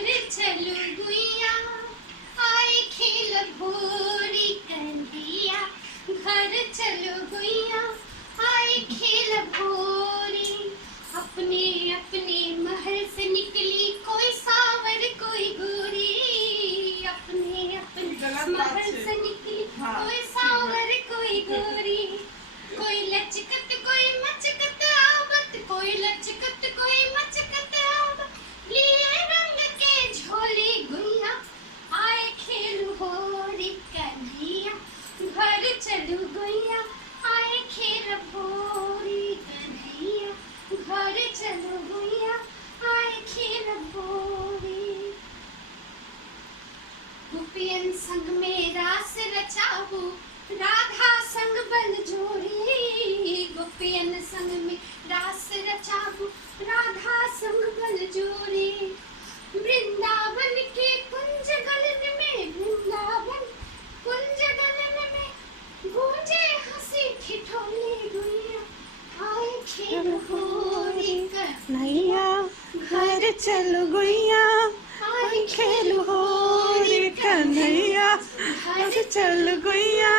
घर चलो गुइया आए खेल भोरी कंदिया। घर चलो गुइया आए खेल भोरी। अपने अपने महल से निकली कोई सावर कोई गोरी। अपने अपने महल से निकली कोई सावर कोई गोरी। कोई लचकत कोई मचकत आवत, कोई लचकत कोई मचकत आवत। लिए रंग के झोली गुइया आए खेलू होरी कन्हैया। घर चलू गुइया आए खेल भोरी कन्हैया। घर चलू गुइया आए खेल भोरी। गोपियन संग में रास रचाबू राधा संग बल जोड़ी। गोपियन संग में रास रचाबू राधा संग बल जोड़ी। वृंदावन के कुंज गलन में, वृंदावन कुंज गलन में गूंजे हंसी ठिठोली गुइया आए खेल होरी कन्हैया। घर चलो गुइया आए खेल होरी कन्हैया। घर चलो गुइया